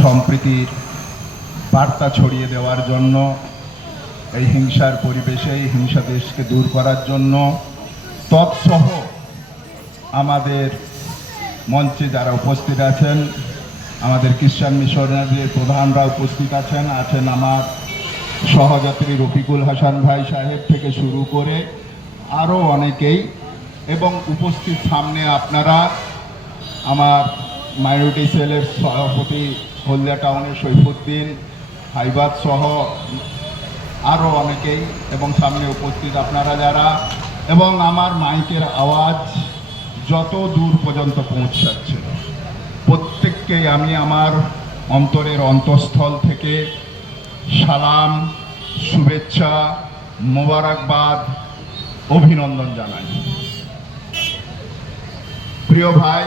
সম্প্রীতির বার্তা ছড়িয়ে দেওয়ার জন্য, এই হিংসার পরিবেশে এই হিংসা দেশকে দূর করার জন্য তৎসহ আমাদের মঞ্চে যারা উপস্থিত আছেন, আমাদের খ্রিস্টান মিশনারিদের প্রধানরা উপস্থিত আছেন আমার সহযাত্রী রফিকুল হাসান ভাই সাহেব থেকে শুরু করে আরও অনেকেই, এবং উপস্থিত সামনে আপনারা আমার মাইনরিটি সেলের সভাপতি হলদিয়া টাউনের সৈফুদ্দিন হাইবাদ সহ আরও অনেকেই, এবং সামনে উপস্থিত আপনারা যারা, এবং আমার মাইকের আওয়াজ যত দূর পর্যন্ত পৌঁছাচ্ছে প্রত্যেককেই আমি আমার অন্তরের অন্তঃস্থল থেকে সালাম, শুভেচ্ছা, মোবারকবাদ, অভিনন্দন জানাই। প্রিয় ভাই,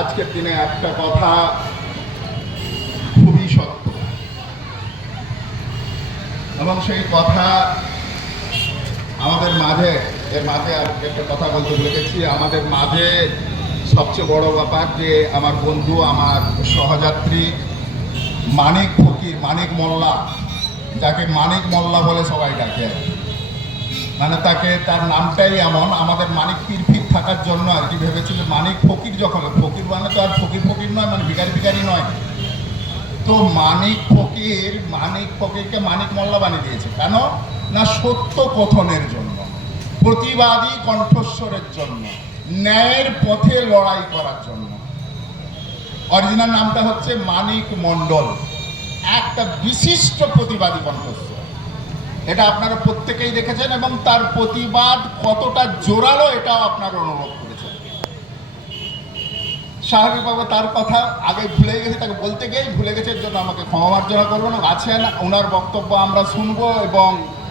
আজকের দিনে একটা কথা খুবই সত্য, এবং সেই কথা আমাদের মাঝে আর একটা কথা বলতে ভুলে গেছি। আমাদের মাঝে সবচেয়ে বড় ব্যাপার যে আমার বন্ধু, আমার সহযাত্রী মানিক ফকির, মানিক মোল্লা, যাকে মানিক মোল্লা বলে সবাই ডাকে, মানে তার নামটাই এমন। আমাদের মানিক পীর থাকার জন্য আর কি ভেবেছিল মানিক ফকির, যখন ফকির মানে তো আর ফকির নয়, মানে ভিখারি নয়, তো মানিক ফকিরকে মানিক মোল্লা বানিয়ে দিয়েছে। কেন না, সত্য কথনের জন্য, প্রতিবাদী কণ্ঠস্বরের জন্য, ন্যায়ের পথে লড়াই করার জন্য। অরিজিনাল নামটা হচ্ছে মানিক মণ্ডল, একটা বিশিষ্ট প্রতিবাদী কণ্ঠস্বর। এটা আপনারা প্রত্যেকেই দেখেছেন, এবং তার প্রতিবাদ কতটা জোরালো এটাও আপনারা অনুভব করেছেন। স্বাভাবিকভাবে তার কথা আগে ভুলে গেছি, তাকে বলতে গিয়েই ভুলে গেছে, এর জন্য আমাকে ক্ষমা মার্জনা করবেন। আছেন, ওনার বক্তব্য আমরা শুনবো এবং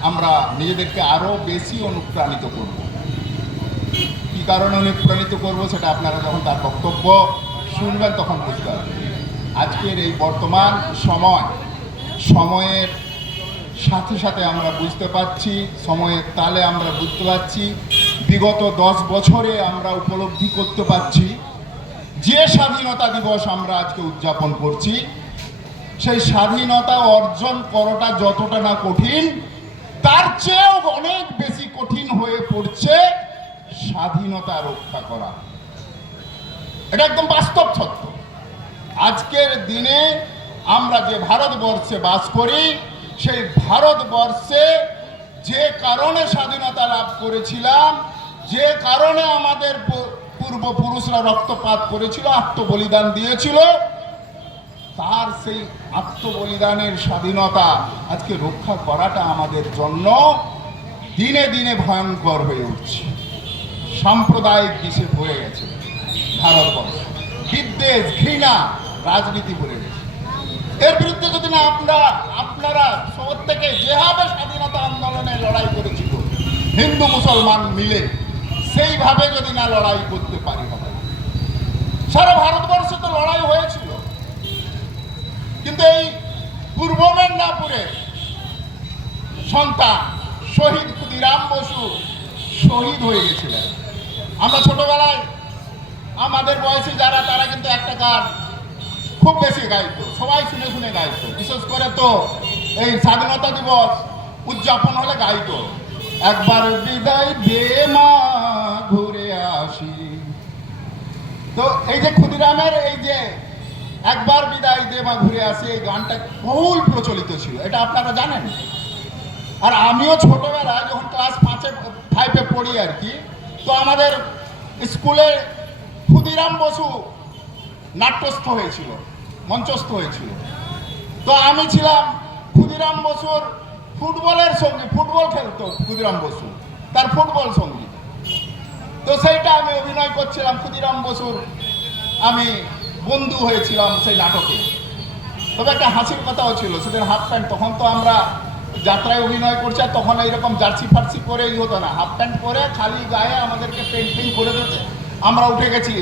আমরা নিজেদেরকে আরও বেশি অনুপ্রাণিত করব। কী কারণে অনুপ্রাণিত করব সেটা আপনারা যখন তার বক্তব্য শুনবেন তখন বুঝতে পারবেন। আজকের এই বর্তমান সময়ের সাথে সাথে আমরা বুঝতে পারছি, সময়ের তালে আমরা বুঝতে পারছি, বিগত 10 বছরে আমরা উপলব্ধি করতে পারছি যে স্বাধীনতা দিবস আমরা আজকে উদযাপন করছি, সেই স্বাধীনতা অর্জন করাটা যতটা না কঠিন, তার চেয়েও অনেক বেশি কঠিন হয়ে পড়ছে স্বাধীনতা রক্ষা করা। এটা একদম বাস্তব সত্য। আজকের দিনে আমরা যে ভারতবর্ষে বাস করি, সেই ভারতবর্ষে যে কারণে স্বাধীনতা লাভ করেছিলাম, যে কারণে আমাদের পূর্বপুরুষরা রক্তপাত করেছিল, আত্মবলিদান দিয়েছিল, তার সেই আত্মবলিদানের স্বাধীনতা আজকে রক্ষা করাটা আমাদের জন্য দিনে দিনে ভয়ঙ্কর হয়ে উঠছে। সাম্প্রদায়িক বিষে ভরে গেছে ভারতবর্ষ, বিদ্বেষ, ঘৃণা, রাজনীতি ভরে গেছে। এর বিরুদ্ধে যদি না আপনারা প্রত্যেকে যেভাবে স্বাধীনতা আন্দোলনে লড়াই করেছিল হিন্দু মুসলমান মিলে, সেইভাবে যদি না লড়াই করতে পারি হবে। সারা ভারতবর্ষে তো লড়াই হয়েছিল, কিন্তু এই পূর্ব মেদিনীপুরের সন্তান শহীদ ক্ষুদিরাম বসু শহীদ হয়ে গেছিলেন। আমরা ছোটবেলায় আমাদের বয়সী যারা, তারা কিন্তু একটা গান খুব বেশি গাইতো, সবাই শুনে শুনে গাইতো। বিশেষ করে তো এই স্বাধীনতা দিবস উদযাপন হলে গাইতো, একবার বিদায় দে মা ঘুরে আসি। তো এই যে ক্ষুদিরামের এই যে একবার বিদায় দে মা ঘুরে আসি, এই গানটা বহুল প্রচলিত ছিল, এটা আপনারা জানেন। আর আমিও ছোটবেলায় যখন ক্লাস 5-5 পড়ি আর কি, তো আমাদের স্কুলে ক্ষুদিরাম বসু নাট্যস্থ হয়েছিল, মঞ্চস্থ হয়েছিল। তো আমি ছিলাম ক্ষুদিরাম বসুর ফুটবলের সঙ্গী, ফুটবল খেলতো ক্ষুদিরাম বসু, তার ফুটবল সঙ্গী। তো সেইটা আমি অভিনয় করছিলাম, ক্ষুদিরাম বসুর আমি বন্ধু হয়েছিলাম সেই নাটকে। তবে একটা হাসির কথাও ছিল, সেদিন হাফ প্যান্ট, তখন তো আমরা যাত্রায় অভিনয় করছি, আর তখন এইরকম জার্সি ফার্সি করে হতো না, হাফ প্যান্ট পরে খালি গায়ে আমাদেরকে পেন্টিং করে দিয়েছে, আমরা উঠে গেছি।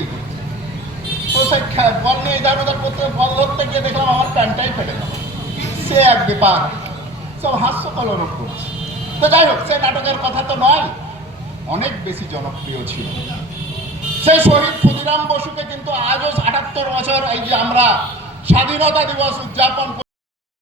তো সেই বল নিয়ে ইধার করতে, বল ধরতে গিয়ে দেখলাম আমার প্যান্টটাই ফেটে গেল। সে এক ব্যাপার, সব হাস্যকর অনুভব করছে। তো যাই হোক, সেই নাটকের কথা তো নয়, অনেক বেশি জনপ্রিয় ছিল। সেই শহীদ ক্ষুদিরাম বসুকে কিন্তু আজও 78 বছর এই যে আমরা স্বাধীনতা দিবস উদযাপন